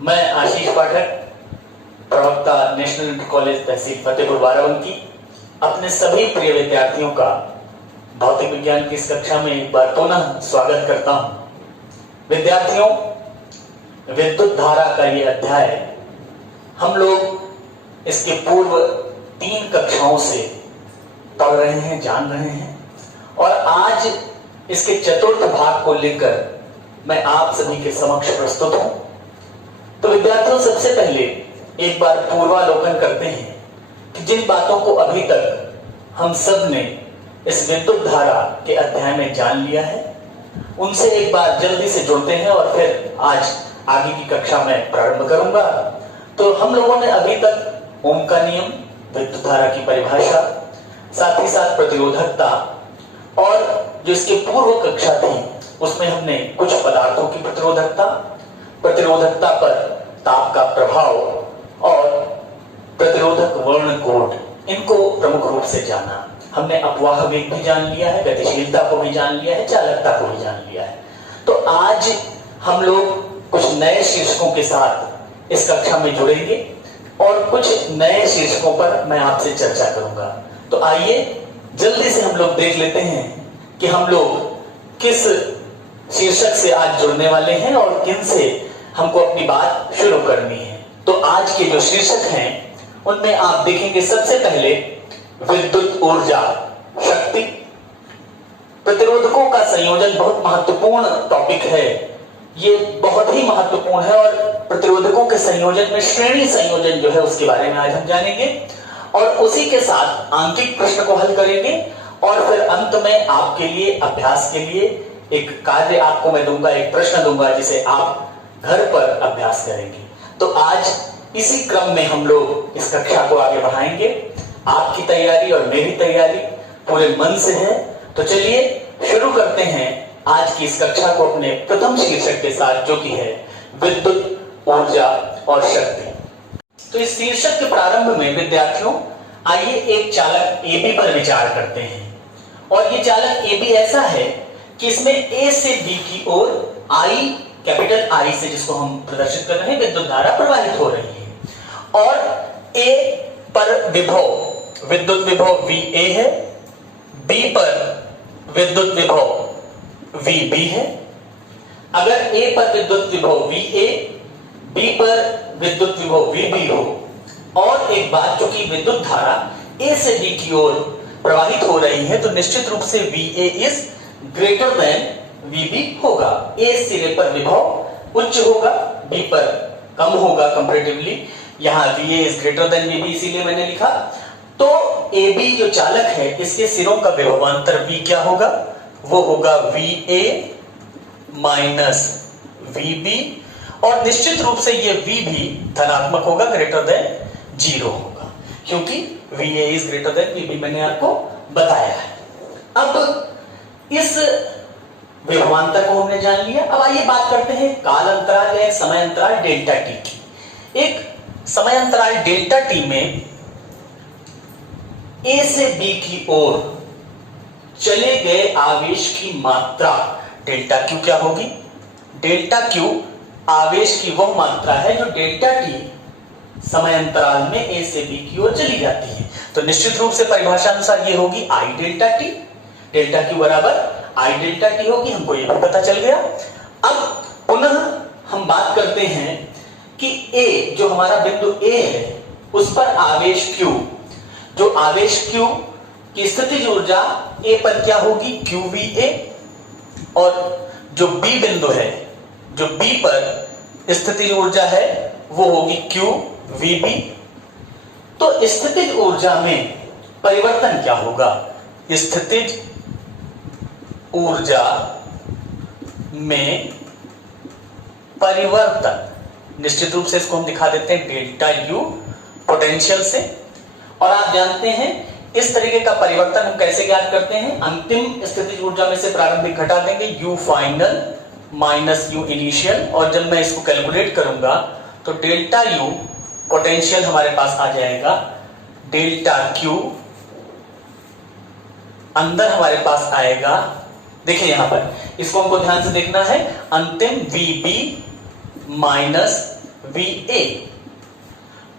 मैं आशीष पाठक, प्रवक्ता national inter college तहसील फतेहपुर बाराबंकी, अपने सभी प्रिय विद्यार्थियों का भौतिक विज्ञान की इस कक्षा में एक बार पुनः स्वागत करता हूं। विद्यार्थियों, विद्युत धारा का ये अध्याय हम लोग इसके पूर्व 3 कक्षाओं से पढ़ रहे हैं, जान रहे हैं, और आज इसके चतुर्थ भाग को लेकर मैं आप सभी के समक्ष प्रस्तुत हूं। तो विद्यार्थियों, सबसे पहले एक बार पूर्वालोकन करते हैं कि जिन बातों को अभी तक हम सब ने इस विद्युत धारा के अध्याय में जान लिया है, उनसे एक बार जल्दी से जुड़ते हैं और फिर आज आगे की कक्षा में प्रारंभ करूंगा। तो हम लोगों ने अभी तक ओम का नियम, विद्युत धारा की परिभाषा, साथ ही साथ प्रतिरोधकता, और जो इसके पूर्व कक्षा थी उसमें हमने कुछ पदार्थों की प्रतिरोधकता पर ताप का प्रभाव और प्रतिरोधक वर्ण कोड, इनको प्रमुख रूप से जाना। हमने अपवाह वेग भी जान लिया है, गतिशीलता को भी जान लिया है, चालकता को भी जान लिया है। तो आज हम लोग कुछ नए शीर्षकों के साथ इस कक्षा में जुड़ेंगे और कुछ नए शीर्षकों पर मैं आपसे चर्चा करूंगा। तो आइए जल्दी से हम लोग देख लेते हैं कि हम लोग किस शीर्षक से आज जुड़ने वाले हैं और किन से हमको अपनी बात शुरू करनी है। तो आज के जो शीर्षक हैं उनमें आप देखेंगे सबसे पहले विद्युत ऊर्जा, शक्ति। प्रतिरोधकों का संयोजन बहुत महत्वपूर्ण टॉपिक है, ये बहुत ही महत्वपूर्ण है, और प्रतिरोधकों के संयोजन में श्रेणी संयोजन जो है उसके बारे में आज हम जानेंगे और उसी के साथ आंकिक प्रश्न को हल करेंगे और फिर अंत में आपके लिए अभ्यास के लिए एक कार्य आपको मैं दूंगा, एक प्रश्न दूंगा जिसे आप घर पर अभ्यास करेंगे। तो आज इसी क्रम में हम लोग इस कक्षा को आगे बढ़ाएंगे। आपकी तैयारी और मेरी तैयारी पूरे मन से है। तो चलिए शुरू करते हैं आज की इस कक्षा को अपने प्रथम शीर्षक के साथ, जो कि है विद्युत ऊर्जा और शक्ति। तो इस शीर्षक के प्रारंभ में विद्यार्थियों, आइए एक चालक AB पर विचार करते हैं। और ये चालक AB ऐसा है कि इसमें A से B की ओर I, कैपिटल I से, जिसको हम प्रदर्शित कर रहे हैं, विद्युत धारा प्रवाहित हो रही है। और A पर विद्युत विभव VA है, B पर विद्युत विभव VB है। अगर A पर विद्युत विभव VA, B पर विद्युत विभव VB हो और एक बात, चूंकि विद्युत धारा A से B की ओर प्रवाहित हो रही है, तो निश्चित रूप से VA is greater than VB होगा। A सिरे पर विभव उच्च होगा, B पर कम होगा कंपैरेटिवली। यहां VA is greater than VB, इसीलिए मैंने लिखा। तो AB जो चालक है, इसके सिरों का विभवांतर V क्या होगा? वो होगा VA माइनस VB, और निश्चित रूप से ये V भी धनात्मक होगा, ग्रेटर देन 0 होगा, क्योंकि VA is greater than VB मैंने आपको बताया है। अब इस विभवांतर को हमने जान लिया। अब आइए बात करते हैं काल अंतराल या समय अंतराल डेल्टा टी की। एक समय अंतराल डेल्टा टी में A से B की ओर चले गए आवेश की मात्रा डेल्टा Q क्या होगी? डेल्टा Q आवेश की वह मात्रा है जो डेल्टा T समय अंतराल में A से B की ओर चली जाती है। तो निश्चित रूप से परिभाषा अनुसार ये होगी I delta T। Delta Q बराबर I डेल्टा T होगी, हमको ये भी पता चल गया। अब पुनः हम बात करते हैं कि A, जो हमारा बिंदु A है, उस पर आवेश Q, जो आवेश Q की स्थितिज ऊर्जा A पर क्या होगी? QVA। और जो B बिंदु है, जो B पर स्थितिज ऊर्जा है, वो होगी QVB। तो स्थितिज ऊर्जा में परिवर्तन क्या होगा? स्थितिज ऊर्जा में परिवर्तन, निश्चित रूप से इसको हम दिखा देते हैं डेल्टा U पोटेंशियल से। और आप जानते हैं इस तरीके का परिवर्तन हम कैसे ज्ञात करते हैं? अंतिम स्थितिज ऊर्जा में से प्रारंभिक घटा देंगे, U final minus U initial, और जब मैं इसको कैलकुलेट करूंगा तो डेल्टा U पोटेंशियल हमारे पास आ जाएगा डेल्टा Q, अंदर हमारे पास आएगा, देखिए यहां पर इसको हमको ध्यान से देखना है, अंतिम VB माइनस VA।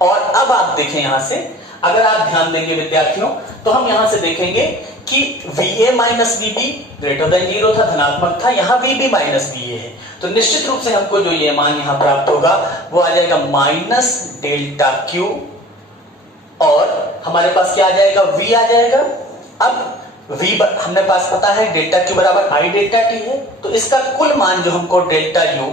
और अब आप देखें यहां से, अगर आप ध्यान देंगे विद्यार्थियों, तो हम यहां से देखेंगे कि VA minus VB greater than 0 था, धनात्मक था, यहां VB माइनस VA है। तो निश्चित रूप से हमको जो ये मान यहां प्राप्त होगा वो आ जाएगा माइनस डेल्टा Q, और हमारे पास क्या आ जाएगा, V आ जाएगा। अब V हमने पास पता है डेल्टा Q बराबर I डेल्टा T है, तो इसका कुल मान जो हमको डेल्टा U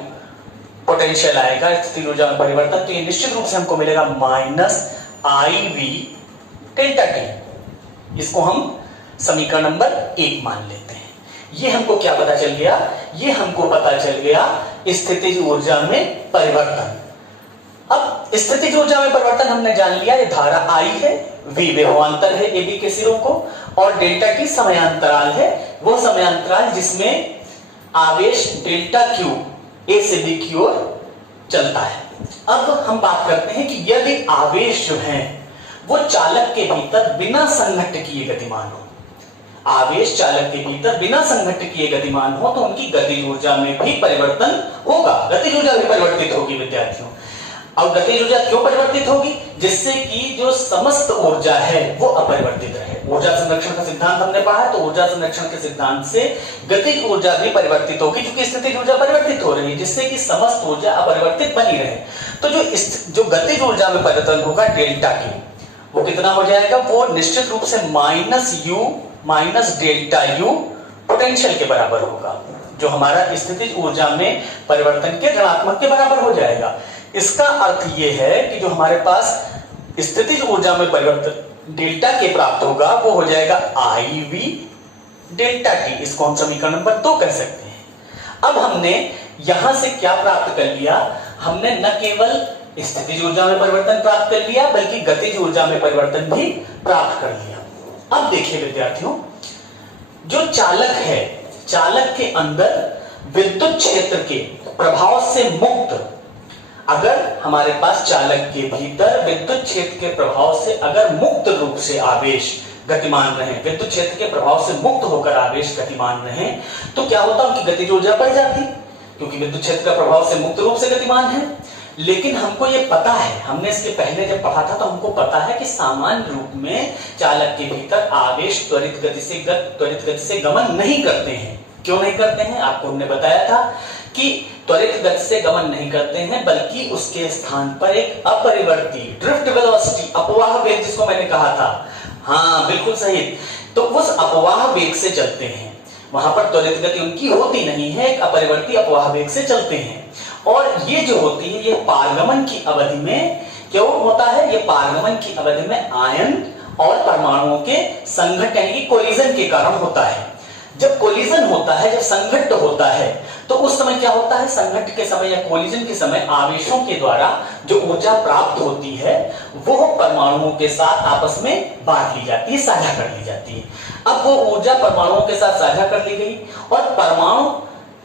पोटेंशियल आएगा, स्थितिज ऊर्जा में परिवर्तन, तो ये निश्चित रूप से हमको मिलेगा माइनस IV डेल्टा T। इसको हम समीकरण नंबर 1 मान लेते हैं। ये हमको क्या पता चल गया, ये हमको पता चल गया स्थितिज ऊर्जा में परिवर्तन। अब स्थितिज ऊर्जा में परिवर्तन हमने जान लिया, ये धारा I है, V विभवांतर है AB के सिरों को, और डेल्टा T समयांतराल है, वो समयांतराल जिसमें आवेश डेल्टा Q A से B की ओर चलता है। अब हम बात करते हैं कि यदि आवेश जो है वो चालक के भीतर बिना संघट्ट किए गतिमान हो, आवेश चालक के भीतर बिना संघट्ट किए गतिमान हो, तो उनकी गतिज ऊर्जा में भी परिवर्तन होगा, गतिज ऊर्जा भी परिवर्तित होगी विद्यार्थियों। और गतिज ऊर्जा क्यों परिवर्तित होगी, जिससे कि जो समस्त ऊर्जा है वो अपरिवर्तित रहे। ऊर्जा संरक्षण का सिद्धांत हमने पढ़ा है, तो ऊर्जा संरक्षण के सिद्धांत से गतिज ऊर्जा भी परिवर्तित होगी, क्योंकि स्थितिज ऊर्जा परिवर्तित हो रही है, जिससे कि समस्त ऊर्जा अपरिवर्तित बनी रहे। तो जो गतिज ऊर्जा में परिवर्तन होगा डेल्टा Q, वो कितना हो जाएगा, वो निश्चित रूप से minus U minus delta U potential के बराबर होगा, जो हमारा स्थितिज ऊर्जा में परिवर्तन के ऋणात्मक के बराबर हो जाएगा। इसका अर्थ यह है कि जो हमारे पास स्थितिज ऊर्जा में परिवर्तन डेल्टा के प्राप्त होगा वो हो जाएगा IV डेल्टा T। इसको हम समीकरण नंबर 2 कह सकते हैं। अब हमने यहां से क्या प्राप्त कर लिया, हमने न केवल स्थितिज ऊर्जा में परिवर्तन प्राप्त कर लिया, बल्कि गतिज ऊर्जा में परिवर्तन भी प्राप्त कर लिया। अब देखिए विद्यार्थियों, जो चालक है, चालक के अंदर विद्युत क्षेत्र के प्रभाव से मुक्त, अगर हमारे पास चालक के भीतर विद्युत क्षेत्र के प्रभाव से अगर मुक्त रूप से आवेश गतिमान रहे, विद्युत क्षेत्र के प्रभाव से मुक्त होकर आवेश गतिमान रहे, तो क्या होता है, उनकी गतिज ऊर्जा बढ़ जाती, क्योंकि विद्युत क्षेत्र का प्रभाव से मुक्त रूप से गतिमान है। लेकिन हमको ये पता है, हमने इसके पहले जब पढ़ा था तो हमको पता है कि सामान्य रूप में चालक के भीतर आवेश त्वरित गति से गमन नहीं करते हैं। क्यों नहीं करते हैं, आपको हमने बताया था कि त्वरित गति से गमन नहीं करते हैं, बल्कि उसके स्थान पर एक अपरिवर्ती ड्रिफ्ट वेलोसिटी, अपवाह वेग जिसको मैंने कहा था, हाँ बिल्कुल सही, तो उस अपवाह वेग से चलते हैं। वहां पर त्वरित गति उनकी होती नहीं है, एक अपरिवर्ती अपवाह वेग से चलते हैं। और ये जो होती है, ये पारगमन की अवधि में क्यों होता है, ये पारगमन की अवधि में आयन और परमाणुओं के संघट्ट यानी कि कोलिजन के कारण होता है। जब कोलिजन होता है, जब संघट्ट होता है, तो उस समय क्या होता है, संघट्ट के समय या कोलिजन के समय आवेशों के द्वारा जो ऊर्जा प्राप्त होती है वो परमाणुओं के साथ आपस में बांट ली जाती है, साझा कर ली जाती है। अब वो ऊर्जा परमाणुओं के साथ साझा कर ली गई और परमाणु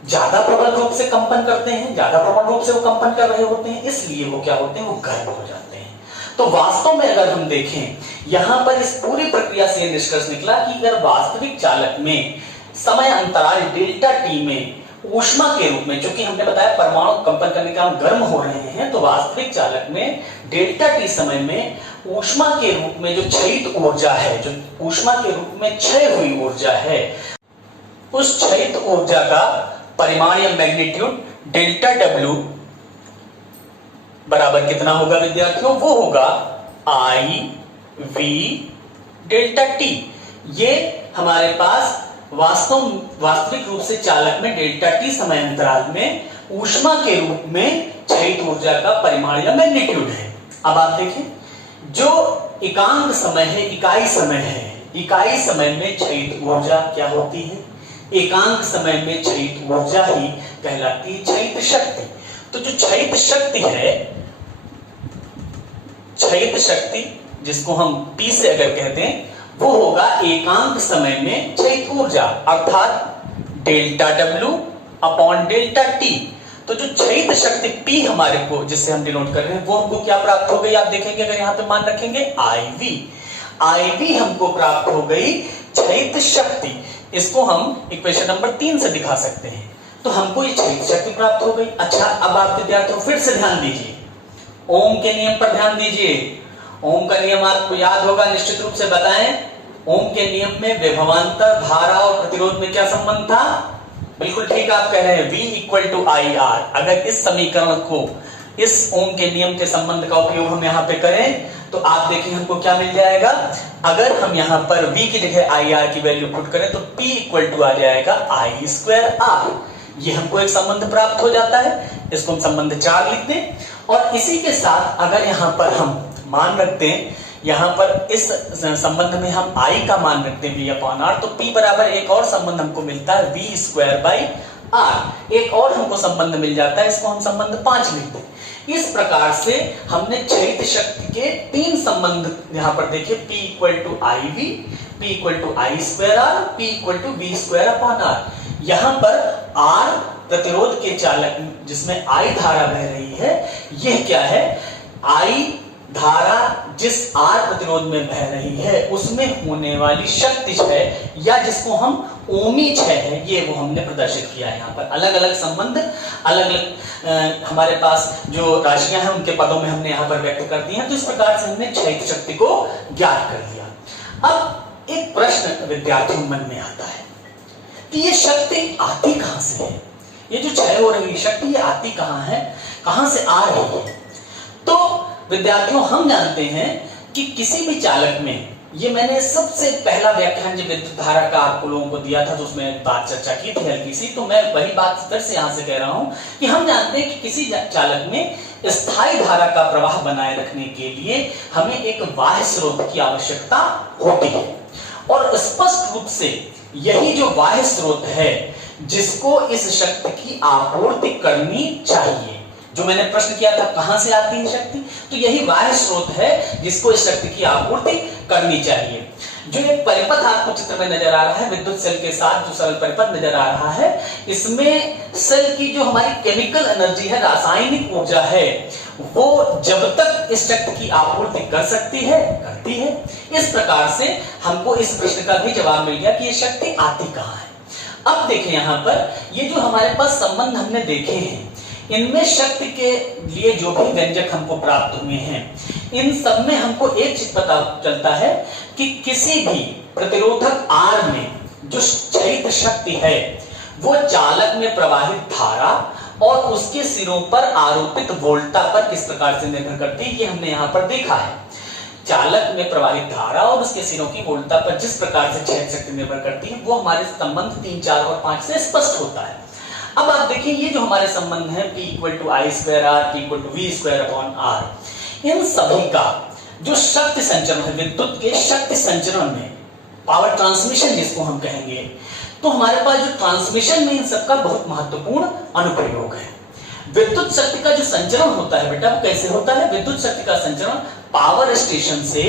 ज्यादा प्रबल रूप से कंपन करते हैं, ज्यादा प्रबल रूप से वो कंपन कर रहे होते हैं, इसलिए वो क्या होते हैं, वो गर्म हो जाते हैं। तो वास्तव में अगर हम देखें, यहां पर इस पूरी प्रक्रिया से निष्कर्ष निकला कि अगर वास्तविक चालक में समय अंतराल डेल्टा T में ऊष्मा के रूप में, चूंकि हमने बताया परमाणु कंपन करने के कारण गर्म हो रहे हैं, तो वास्तविक चालक में डेल्टा T समय में ऊष्मा के रूप में जो क्षयित ऊर्जा है, जो ऊष्मा के रूप में क्षय हुई ऊर्जा है, उस क्षयित ऊर्जा का परिमाण या मैग्नीट्यूड डेल्टा W बराबर कितना होगा विद्यार्थियों, वो होगा IV डेल्टा T। ये हमारे पास वास्तविक रूप से चालक में डेल्टा T समय अंतराल में ऊष्मा के रूप में क्षयित ऊर्जा का परिमाण या मैग्नीट्यूड है। अब आप देखें, जो एकांक समय है, इकाई समय है, इकाई समय में क्षयित ऊर्जा क्या होती है, एकांक समय में क्षयित ऊर्जा ही कहलाती है क्षयित शक्ति। तो जो क्षयित शक्ति है, क्षयित शक्ति जिसको हम P से अगर कहते हैं, वो होगा एकांक समय में क्षयित ऊर्जा, अर्थात delta W upon delta T। तो जो क्षयित शक्ति P हमारे को जिससे हम डिनोट कर रहे हैं, वो हमको क्या प्राप्त हो गई, आप देखेंगे अगर यहां पे मान रखेंगे IV हमको प्राप्त हो गई क्षयित शक्ति। इसको हम इक्वेशन नंबर 3 से दिखा सकते हैं। तो हमको ये क्षयित शक्ति प्राप्त हो गई। अच्छा, अब आप विद्यार्थियों फिर से ध्यान दीजिए, ओम के नियम पर ध्यान दीजिए। ओम का नियम आपको याद होगा, निश्चित रूप से बताएं। ओम के नियम में विभवांतर, धारा और प्रतिरोध में क्या संबंध था? बिल्कुल ठीक आप कह रहे हैं, V equal to I R. अगर इस समीकरण को, इस ओम के नियम के संबंध का उपयोग हम यहां पे करें तो आप देखिए हमको क्या मिल जाएगा। अगर हम यहां पर V की जगह आई आर की वैल्यू पुट करें तो P इक्वल टू आ जाएगा आई स्क्वायर आर। ये हमको एक संबंध प्राप्त हो जाता है, इसको हम संबंध 4 लिख दें। और इसी के साथ अगर यहां पर हम मान रखते हैं, यहां पर इस संबंध में हम I का मान रखते हैं V अपॉन आर, तो P बराबर एक और संबंध हमको मिलता है V स्क्वायर बाई आर। एक और हमको संबंध मिल जाता है, इसको हम संबंध 5 लिखते हैं। इस प्रकार से हमने क्षयित शक्ति के 3 संबंध यहां पर देखिए, P equal to I V, P equal to I square R, P equal to V square upon R. यहां पर R प्रतिरोध के चालक जिसमें I धारा बह रही है, यह क्या है? I धारा जिस R प्रतिरोध में बह रही है उसमें होने वाली शक्ति है, या जिसको हम ओमी क्षय है, ये वो हमने प्रदर्शित किया है। यहाँ पर अलग अलग संबंध, अलग अलग हमारे पास जो राशियां हैं उनके पदों में हमने यहाँ पर व्यक्त कर दी हैं। तो इस प्रकार से हमने क्षयित शक्ति को ज्ञात कर दिया। अब एक प्रश्न विद्यार्थियों मन में आता है कि ये शक्ति आती कहां से है? ये जो क्षय हो रही शक्ति, ये आती कहां है, कहां से आ रही है? तो विद्यार्थियों हम जानते हैं कि किसी भी चालक में, ये मैंने सबसे पहला व्याख्यान जब विद्युत धारा का आप लोगों को दिया था तो उसमें बात चर्चा की थी हल्की सी, तो मैं वही बात फिर से यहां से कह रहा हूं कि हम जानते हैं कि किसी चालक में स्थायी धारा का प्रवाह बनाए रखने के लिए हमें एक बाह्य स्रोत की आवश्यकता होती है। और स्पष्ट रूप से यही जो बाह्य स्रोत है जिसको इस शक्ति की आपूर्ति करनी चाहिए। जो मैंने प्रश्न किया था कहां से आती है शक्ति, तो यही बाह्य स्रोत है जिसको इस शक्ति की आपूर्ति करनी चाहिए। जो एक परिपथ आपको चित्र में नजर आ रहा है, विद्युत सेल के साथ जो सरल परिपथ नजर आ रहा है, इसमें सेल की जो हमारी केमिकल एनर्जी है, रासायनिक ऊर्जा है, वो जब तक इस शक्ति की आपूर्ति कर सकती है, करती है। इस प्रकार से हमको इस प्रश्न का भी जवाब मिल गया कि ये शक्ति आती कहां है। अब देखें यहां पर ये जो हमारे पास संबंध हमने देखे हैं, इनमें शक्ति के लिए जो भी व्यंजक हमको प्राप्त हुए हैं, इन सब में हमको एक चीज पता चलता है कि किसी भी प्रतिरोधक R में जो क्षयित शक्ति है वो चालक में प्रवाहित धारा और उसके सिरों पर आरोपित वोल्टता पर किस प्रकार से निर्भर करती है, ये हमने यहां पर देखा है। चालक में प्रवाहित धारा और उसके सिरों की वोल्टता पर जिस प्रकार से क्षयित शक्ति निर्भर करती है, वो हमारे संबंध 3, 4 और 5 से स्पष्ट होता है। अब आप देखिए ये जो हमारे संबंध है P equal to I square R, P equal to V square upon R, इन सभी का जो शक्ति संचरण है, विद्युत के शक्ति संचरण में, पावर ट्रांसमिशन जिसको हम कहेंगे, तो हमारे पास जो ट्रांसमिशन में इन सबका बहुत महत्वपूर्ण अनुप्रयोग है। विद्युत शक्ति का जो संचरण होता है बेटा, वो कैसे होता है? विद्युत शक्ति का संचरण पावर स्टेशन से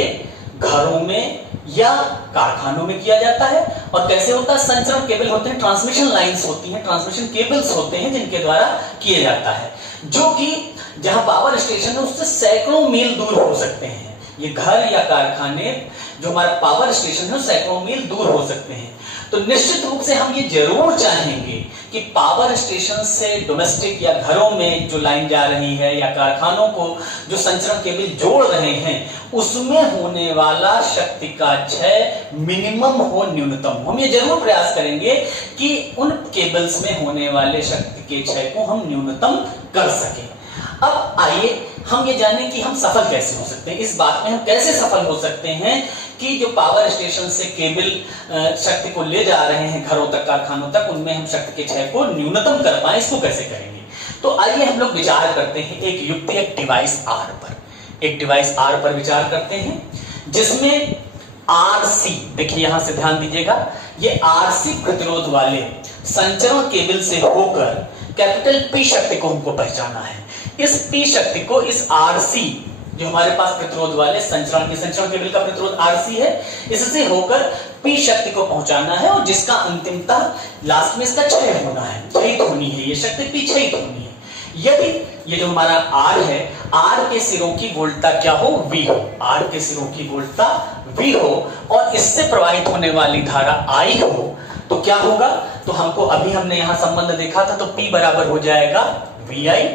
घरों में या कारखानों में किया जाता है। और कैसे होता है? संचरण केबल होते हैं, ट्रांसमिशन लाइंस होती हैं, ट्रांसमिशन केबल्स होते हैं जिनके द्वारा किया जाता है, जो कि जहां पावर स्टेशन है उससे सैकड़ों मील दूर हो सकते हैं। ये घर या कारखाने जो हमारा पावर स्टेशन है सैकड़ों मील दूर हो सकते हैं। तो निश्चित रूप से हम ये जरूर चाहेंगे कि पावर स्टेशन से डोमेस्टिक या घरों में जो लाइन जा रही है या कारखानों को जो संचरण केबल जोड़ रहे हैं, उसमें होने वाला शक्ति का क्षय मिनिमम हो, न्यूनतम हो। हम ये जरूर प्रयास करेंगे कि उन केबल्स में होने वाले शक्ति के क्षय को हम न्यूनतम कर सकें। अब आइए हम ये जानें कि हम सफल कैसे हो सकते हैं। इस बात में हम कैसे सफल हो सकते हैं कि जो पावर स्टेशन से केबल शक्ति को ले जा रहे हैं घरों तक, कारखानों तक, उनमें हम शक्ति के क्षय को न्यूनतम कर पाए, इसको कैसे करेंगे। तो आइए हम लोग विचार करते हैं एक युक्ति, एक डिवाइस आर पर। एक डिवाइस आर पर विचार करते हैं जिसमें आरसी, देखिए यहां से ध्यान दीजिएगा, ये आरसी प्रतिरोध वाले संचरण केबल से होकर कैपिटल पी शक्ति को हमको पहचाना है। इस पी शक्ति को इस आरसी जो हमारे पास प्रतिरोध वाले संचरण केबल का प्रतिरोध आरसी है, इससे होकर पी शक्ति को पहुंचाना है, और जिसका अंतिमतः लास्ट में इसका क्षय होना है, क्षयित होनी है, ये शक्ति पी क्षयित होनी है। यदि ये जो हमारा आर है, आर के सिरों की वोल्टता क्या हो? वी हो। आर के सिरों की वोल्टता वी हो और इससे प्रवाहित होने वाली धारा आई हो, तो क्या होगा? तो हमको अभी हमने यहां संबंध देखा था, तो P बराबर हो जाएगा वी आई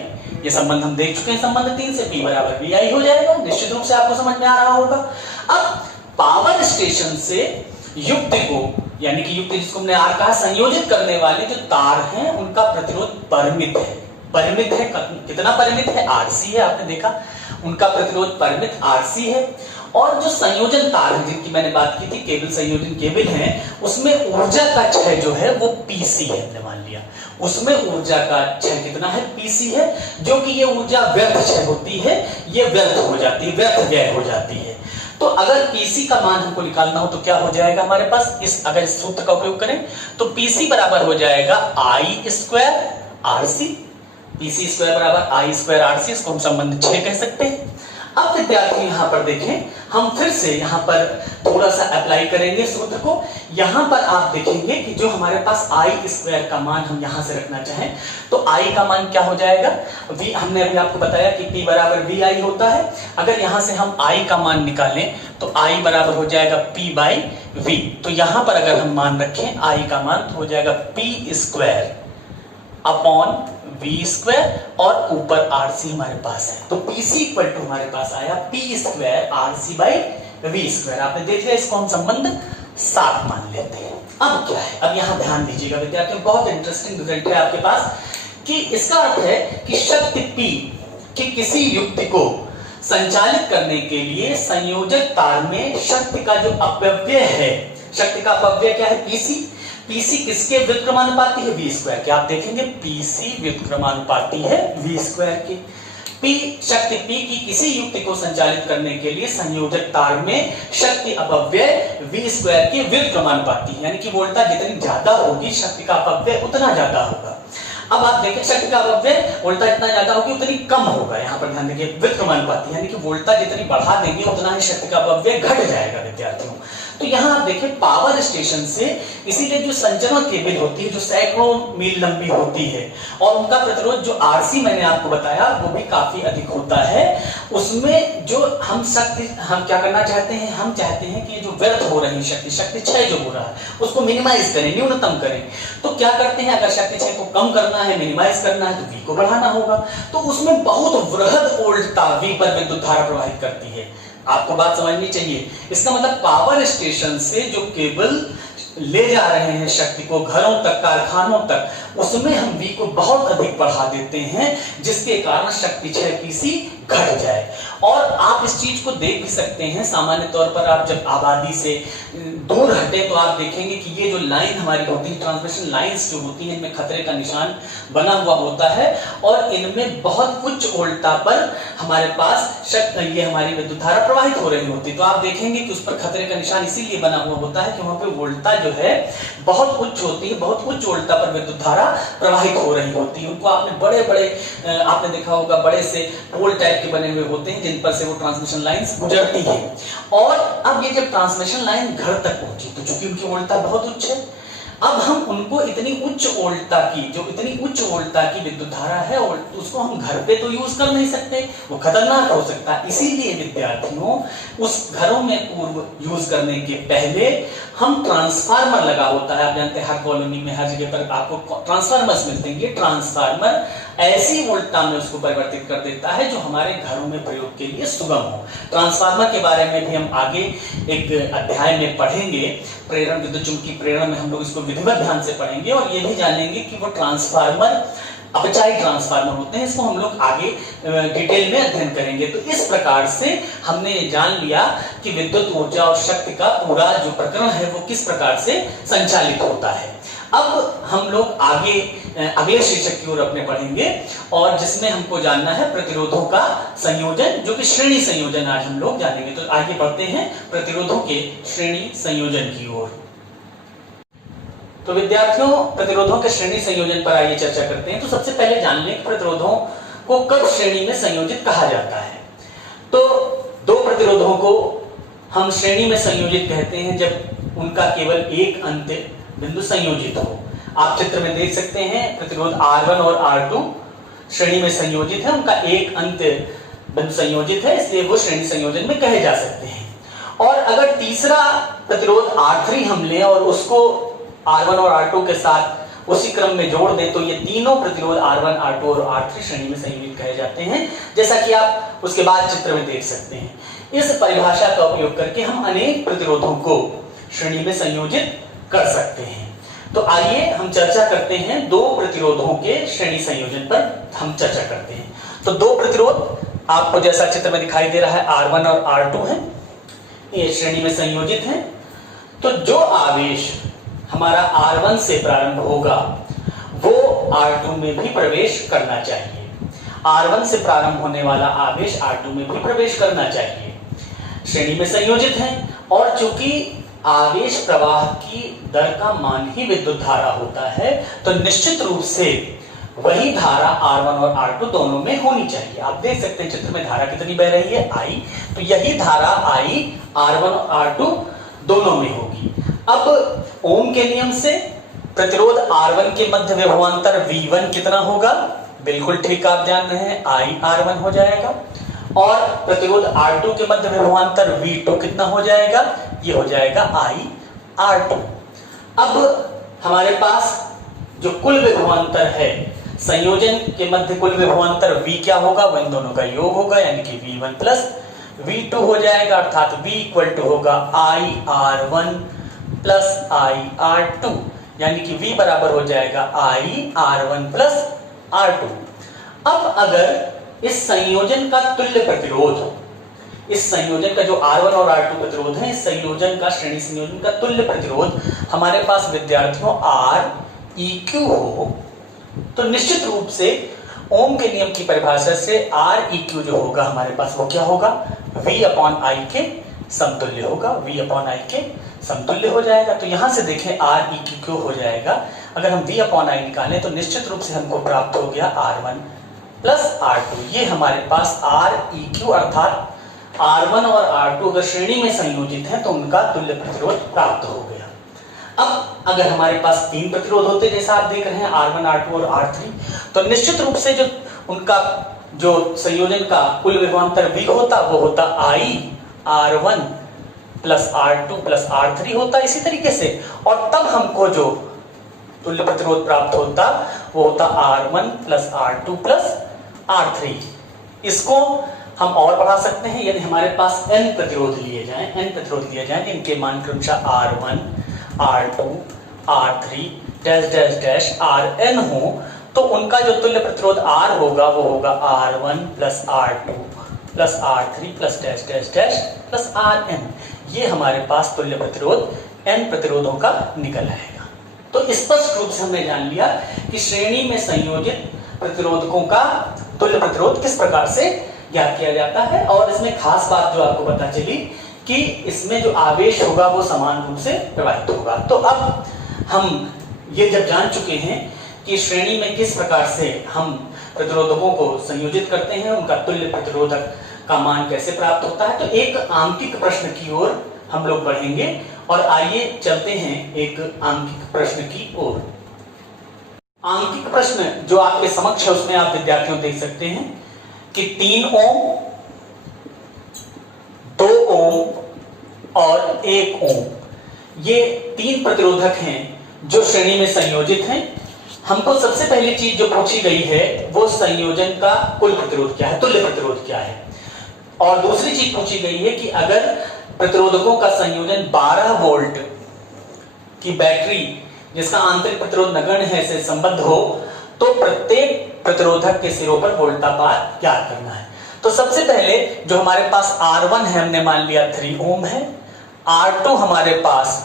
ये संबंध हम देख चुके हैं, संबंध 3 से P बराबर VI हो जाएगा, निश्चित रूप से आपको समझ में आ रहा होगा। अब पावर स्टेशन से युक्ति को, यानी कि युक्ति जिसको हमने R कहा, संयोजित करने वाले जो तार हैं उनका प्रतिरोध परिमित है। परिमित है, कितना परिमित है? RC है, आपने देखा उनका प्रतिरोध परिमित RC है। और जो संयोजन तार है जिनकी मैंने बात की थी, केबल संयोजन केबल है, उसमें ऊर्जा का क्षय जो है वो PC है, हमने मान लिया। उसमें ऊर्जा का क्षय कितना है? PC है, जो कि ये ऊर्जा व्यर्थ क्षय होती है, ये व्यर्थ हो जाती है, व्यर्थ व्यय हो जाती है। तो अगर PC का मान हमको निकालना हो तो क्या हो जाएगा हमारे पास? अगर इस सूत्र का उपयोग करें तो PC बराबर हो जाएगा I square RC। PC square बराबर I स्क्वायर RC, इसको हम संबंध 6 कह सकते हैं। अब विद्यार्थी यहां पर देखें, हम फिर से यहां पर थोड़ा सा अप्लाई करेंगे सूत्र को। यहां पर आप देखेंगे कि जो हमारे पास I स्क्वायर का मान हम यहां से रखना चाहें तो I का मान क्या हो जाएगा? हमने अभी आपको बताया कि P बराबर VI होता है। अगर यहां से हम I का मान निकालें तो I बराबर हो जाएगा P बाई V। तो यहां पर अगर हम मान रखें I का मान तो हो जाएगा P square upon V square और ऊपर RC हमारे पास है। तो PC इक्वल टू हमारे पास आया P square RC by V square. आपने देख लिया, इसको हम संबंध 7 मान लेते हैं। अब क्या है? अब यहां ध्यान दीजिएगा विद्यार्थियों, बहुत इंटरेस्टिंग रिजल्ट है आपके पास कि इसका अर्थ है कि शक्ति P की किसी युक्ति को संचालित करने के लिए संयोजक तार में शक्ति का जो अपव्यय है, शक्ति का अपव्यय क्या है? PC किसके व्युत्क्रमानुपाती है? V स्क्वायर के। आप देखेंगे PC व्युत्क्रमानुपाती है V स्क्वायर के। शक्ति P की किसी युक्ति को संचालित करने के लिए संयोजक तार में शक्ति अपव्यय V स्क्वायर के व्युत्क्रमानुपाती, यानी कि वोल्टेज जितनी ज्यादा होगी शक्ति का अपव्यय उतना ज्यादा होगा। अब आप देखें, शक्ति का अपव्यय वोल्टेज जितना ज्यादा होगी उतनी कम होगा। यहां पर ध्यान देंगे व्युत्क्रमानुपाती, यानी कि वोल्टेज जितनी बढ़ा देंगे उतना ही शक्ति का अपव्यय घट जाएगा विद्यार्थियों। तो यहां आप देखें पावर स्टेशन से, इसीलिए जो संचरण केबल होती है जो सैकड़ों मील लंबी होती है और उनका प्रतिरोध जो RC मैंने आपको बताया वो भी काफी अधिक होता है, उसमें जो हम क्या करना चाहते हैं? हम चाहते हैं कि जो व्यर्थ हो रही शक्ति क्षय जो हो रहा है उसको मिनिमाइज करें, न्यूनतम करें। तो क्या करते हैं? अगर शक्ति क्षय को कम करना है, मिनिमाइज करना है तो V को बढ़ाना होगा। तो उसमें बहुत वृहद वोल्टता V पर विद्युत धारा प्रवाहित करती है। आपको बात समझनी चाहिए। इसका मतलब पावर स्टेशन से जो केबल ले जा रहे हैं शक्ति को घरों तक, कारखानों तक, उसमें हम V को बहुत अधिक बढ़ा देते हैं, जिसके कारण शक्ति क्षय PC घट जाए। और आप इस चीज को देख भी सकते हैं, सामान्य तौर पर आप जब आबादी से दूर हटे तो आप देखेंगे कि ये जो लाइन हमारी होती है, ट्रांसमिशन लाइंस जो होती हैं, इनमें खतरे का निशान बना हुआ होता है और इनमें बहुत उच्च वोल्टता पर हमारे पास ये हमारी विद्युत धारा प्रवाहित हो रही होती है। तो आप देखेंगे कि उस पर खतरे का निशान इसीलिए बना हुआ होता है कि वहां पे वोल्टता जो है बहुत उच्च होती है, बहुत उच्च वोल्टता पर विद्युत धारा प्रवाहित हो रही होती है। उनको आपने बड़े आपने देखा होगा, बड़े से पोल टाइप के बने हुए होते हैं जिन पर से वो ट्रांसमिशन लाइंस गुजरती है। और अब ये जब ट्रांसमिशन लाइन घर तक पहुंची तो चूंकि उनकी वोल्टता बहुत उच्च है, अब हम उनको इतनी उच्च वोल्टता की विद्युत धारा है और उसको हम घर पे तो यूज कर नहीं सकते, वो खतरनाक हो सकता है। इसीलिए विद्यार्थियों उस घरों में पूर्व यूज करने के पहले हम ट्रांसफार्मर लगा होता है, आप जानते हैं हर कॉलोनी में हर जगह पर आपको ट्रांसफार्मर्स मिलते हैं। ये ट्रांसफार्मर ऐसी वोल्टता में उसको परिवर्तित कर देता है जो हमारे घरों में प्रयोग के लिए सुगम हो। ट्रांसफार्मर के बारे में भी हम आगे एक अध्याय में पढ़ेंगे, प्रेरण विद्युत चुंबकीय प्रेरण में हम लोग इसको विधिवत ध्यान से पढ़ेंगे और ये भी जानेंगे कि वो ट्रांसफार्मर अपचायी ट्रांसफार्मर होते हैं। इसको हम लोग आगे डिटेल में अध्ययन करेंगे। तो इस प्रकार से हमने जान लिया कि विद्युत ऊर्जा और शक्ति का पूरा जो प्रकरण है वो किस प्रकार से संचालित होता है। अब हम लोग आगे अगले शीर्षक की ओर अपने पढ़ेंगे और जिसमें हमको जानना है प्रतिरोधों का संयोजन, जो कि श्रेणी संयोजन आज हम लोग जानेंगे। तो आगे बढ़ते हैं प्रतिरोधों के श्रेणी संयोजन की ओर। तो विद्यार्थियों प्रतिरोधों के श्रेणी संयोजन पर आइए चर्चा करते हैं। तो सबसे पहले जान लें कि प्रतिरोधों को कब श्रेणी में संयोजित कहा जाता है। तो दो प्रतिरोधों को हम श्रेणी में संयोजित कहते हैं जब उनका केवल एक अंत्य बिंदु संयोजित हो। आप चित्र में देख सकते हैं प्रतिरोध R1 और R2 श्रेणी में संयोजित है, उनका एक अंत्य बिंदु संयोजित है, इसलिए वो श्रेणी संयोजन में कहे जा सकते हैं। और अगर तीसरा प्रतिरोध R3 हम लें और उसको R1 और R2 के साथ उसी क्रम में जोड़ दें तो ये तीनों प्रतिरोध R1, R2 और R3 श्रेणी में संयोजित कहे जाते हैं, जैसा कि आप उसके बाद चित्र में देख सकते हैं। इस परिभाषा का उपयोग करके हम अनेक प्रतिरोधों को श्रेणी में संयोजित कर सकते हैं। तो आइए हम चर्चा करते हैं दो प्रतिरोधों के श्रेणी संयोजन पर हम चर्चा करते हैं। तो दो प्रतिरोध आपको जैसा चित्र में दिखाई दे रहा है R1 और R2 है, ये श्रेणी में संयोजित हैं। तो जो आवेश हमारा R1 से प्रारंभ होगा वो R2 में भी प्रवेश करना चाहिए। R1 से प्रारंभ होने वाला आवेश R2 में भी प्रवेश करना चाहिए। श्रेणी में संयोजित हैं और चूंकि आवेश प्रवाह की दर का मान ही विद्युत धारा होता है तो निश्चित रूप से वही धारा R1 और R2 दोनों में होनी चाहिए। आप देख सकते हैं चित्र में धारा कितनी बह रही है, I। तो यही धारा I R1 और R2 दोनों में होगी। अब ओम के नियम से प्रतिरोध R1 के मध्य विभवांतर V1 कितना होगा? बिल्कुल ठीक, आप जान रहे हैं I R1 हो जाएगा। और प्रतिरोध R2 के मध्य विभवांतर V2 कितना हो जाएगा? ये हो जाएगा I R2। अब हमारे पास जो कुल विभवांतर है, संयोजन के मध्य कुल विभवांतर V क्या होगा? वो इन दोनों का योग होगा, यानी कि V1 प्लस V2 हो जाएगा, अर्थात V इक्वल टू होगा I R1 plus I R2, यानी कि V बराबर हो जाएगा I R1 प्लस R2। अब अगर इस संयोजन का तुल्य प्रतिरोध, इस संयोजन का जो R1 और R2 प्रतिरोध है, इस संयोजन का श्रेणी संयोजन का तुल्य प्रतिरोध हमारे पास विद्यार्थियों R EQ हो, तो निश्चित रूप से ओम के नियम की परिभाषा से R EQ जो होगा हमारे पास वो क्या होगा? V अपॉन I के समतुल्य होगा, V अपॉन I के समतुल्य हो जाएगा। तो यहां से देखें R EQ क्यों हो जाएगा? अगर हम V अपॉन I निकालें तो निश्चित रूप से हमको प्राप्त हो गया R1 प्लस R2। ये हमारे पास R EQ अर्थात R1 और R2 अगर श्रेणी में संयोजित हैं तो उनका तुल्य प्रतिरोध प्राप्त हो गया। अब अगर हमारे पास तीन प्रतिरोध होते जैसा आप देख रहे हैं R1, R2 और R3, तो निश्चित रूप से जो उनका जो संयोजन का कुल विभवांतर V होता वो होता I R1 plus R2 plus R3 होता इसी तरीके से, और तब हमको जो तुल्य प्रतिरोध प्राप्त होता वो होता R1 plus R2 plus R3। इसको हम और बढ़ा सकते हैं, यदि हमारे पास n प्रतिरोध लिए जाएं जिनके मान क्रमशः R1, R2, R3 dash dash dash Rn हो, तो उनका जो तुल्य प्रतिरोध R होगा वो होगा R1 plus R2 plus R3 plus dash dash dash plus Rn। ये हमारे पास तुल्य प्रतिरोध n प्रतिरोधों का निकल आएगा। तो स्पष्ट रूप से हमने जान लिया कि श्रेणी में संयोजित प्रतिरोधकों का तुल्य प्रतिरोध किस प्रकार से ज्ञात किया जाता है, और इसमें खास बात जो आपको पता चली कि इसमें जो आवेश होगा वो समान रूप से प्रवाहित होगा। तो अब हम ये जब जान चुके हैं कि श्रेणी में किस प्रकार से हम प्रतिरोधकों को संयोजित करते हैं, उनका तुल्य प्रतिरोधक का मान कैसे प्राप्त होता है, तो एक आंकिक प्रश्न की ओर हम लोग बढ़ेंगे। और आइए चलते हैं एक आंकिक प्रश्न की ओर। आंकिक प्रश्न जो आपके समक्ष है उसमें आप विद्यार्थियों देख सकते हैं कि 3 ओम, 2 ओम और 1 ओम, ये 3 प्रतिरोधक हैं जो श्रेणी में संयोजित हैं। हमको सबसे पहली चीज जो पूछी गई है वो संयोजन का कुल प्रतिरोध क्या है, तुल्य प्रतिरोध क्या है, और दूसरी चीज पूछी गई है कि अगर प्रतिरोधकों का संयोजन 12 वोल्ट की बैटरी जिसका आंतरिक प्रतिरोध नगण्य है से संबद्ध हो तो प्रत्येक प्रतिरोधक के सिरों पर वोल्टापात ज्ञात करना है। तो सबसे पहले जो हमारे पास R1 है हमने मान लिया 3 ओम है, R2 हमारे पास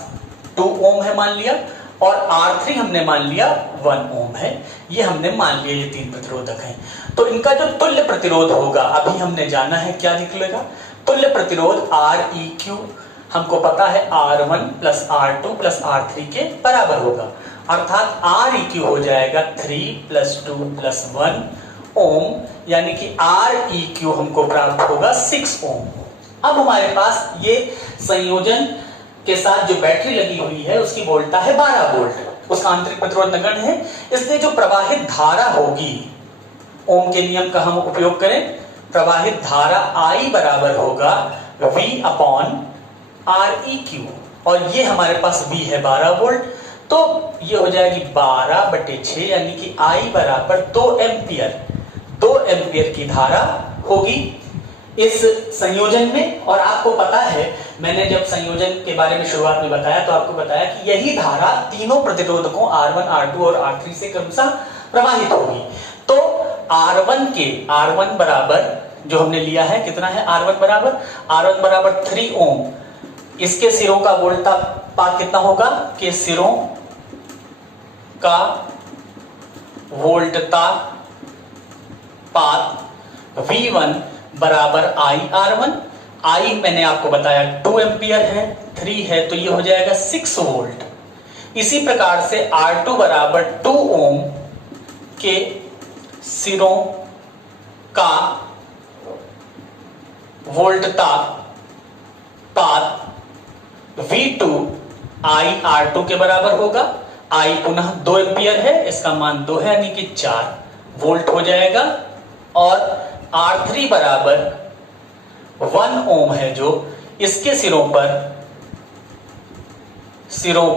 2 ओम है मान लिया, और R3 हमने मान लिया 1 ओम है। ये हमने मान लिया ये 3 प्रतिरोधक हैं। तो इनका जो तुल्य प्रतिरोध होगा अभी हमने जाना है क्या निकलेगा, तुल्य प्रतिरोध R EQ हमको पता है R1 plus R2 plus R3 के बराबर होगा, अर्थात R EQ हो जाएगा 3 प्लस 2 प्लस 1 ओम, यानी कि R EQ हमको प्राप्त होगा 6 ओम। अब हमारे पास ये संयोजन के साथ जो बैटरी लगी हुई है उसकी वोल्टा है 12 वोल्ट, उसका आंतरिक प्रतिरोध नगण्य है, इसलिए जो प्रवाहित धारा होगी ओम के नियम का हम उपयोग करें, प्रवाहित धारा I बराबर होगा V अपॉन R EQ, और ये हमारे पास V है 12 वोल्ट, तो ये हो जाएगी 12/6 यानी कि I बराबर 2 एम्पियर। 2 एम्पियर की धारा होगी इस संयोजन में। और आपको पता है, मैंने जब संयोजन के बारे में शुरुआत में बताया तो आपको बताया कि यही धारा तीनों प्रतिरोधकों R1, R2 और R3 से क्रमशः प्रवाहित होगी। तो R1 बराबर जो हमने लिया है, कितना है R1 बराबर 3 ओम। इसके सिरों का वोल्टापात कितना होगा कि सिरों का वोल्टता पात V1 बराबर IR1। I मैंने आपको बताया 2 एम्पियर है, 3 है, तो ये हो जाएगा 6 वोल्ट। इसी प्रकार से R2 बराबर 2 ओम के सिरों का वोल्टता पात V2 IR2 के बराबर होगा। I पुनः 2 एम्पियर है, इसका मान 2 है यानी कि 4 वोल्ट हो जाएगा। और R3 बराबर 1 ओम है, जो इसके सिरों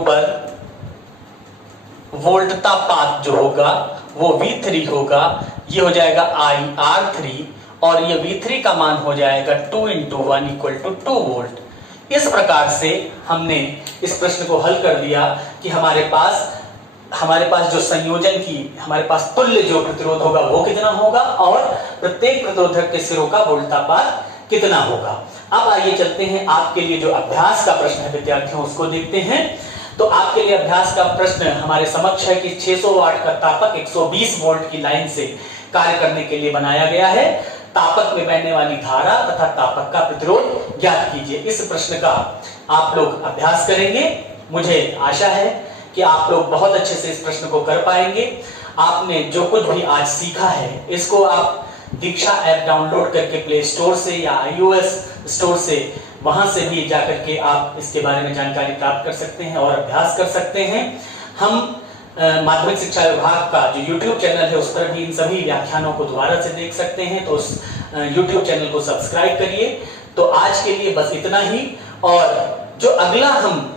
पर वोल्टता पात जो होगा वो V3 होगा। ये हो जाएगा IR3 और ये V3 का मान हो जाएगा 2 × 1 = 2 वोल्ट। इस प्रकार से हमने इस प्रश्न को हल कर दिया कि हमारे पास जो संयोजन की हमारे पास तुल्य जो प्रतिरोध होगा वो कितना होगा और प्रत्येक प्रतिरोधक के सिरों का वोल्टापात कितना होगा। अब आइए चलते हैं आपके लिए जो अभ्यास का प्रश्न है विद्यार्थियों, उसको देखते हैं। तो आपके लिए अभ्यास का प्रश्न हमारे समक्ष है कि 600 वाट का तापक 120 वोल्ट की लाइन से कार्य करने के लिए बनाया गया है। तापक में बहने वाली धारा तथा तापक का प्रतिरोध ज्ञात कीजिए। इस प्रश्न का आप लोग अभ्यास करेंगे। मुझे आशा है कि आप लोग बहुत अच्छे से इस प्रश्न को कर पाएंगे। आपने जो कुछ भी आज सीखा है इसको आप दीक्षा ऐप डाउनलोड करके प्ले स्टोर से या iOS स्टोर से वहां से भी जाकर के आप इसके बारे में जानकारी प्राप्त कर सकते हैं और अभ्यास कर सकते हैं। हम माध्यमिक शिक्षा विभाग का जो YouTube चैनल है उस पर भी इन सभी व्याख्यानों को दोबारा से देख सकते हैं, तो उस YouTube चैनल को सब्सक्राइब करिए। तो आज के लिए बस इतना ही, और जो अगला हम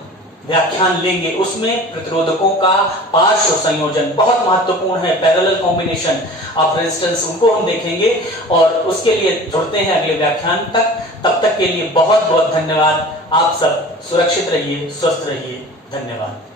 व्याख्यान लेंगे उसमें प्रतिरोधकों का पार्श्व संयोजन बहुत महत्वपूर्ण है, पैरेलल कॉम्बिनेशन ऑफ रेजिस्टेंस, उनको हम देखेंगे और उसके लिए जुड़ते हैं अगले व्याख्यान तक। तब तक के लिए बहुत बहुत धन्यवाद। आप सब सुरक्षित रहिए, स्वस्थ रहिए। धन्यवाद।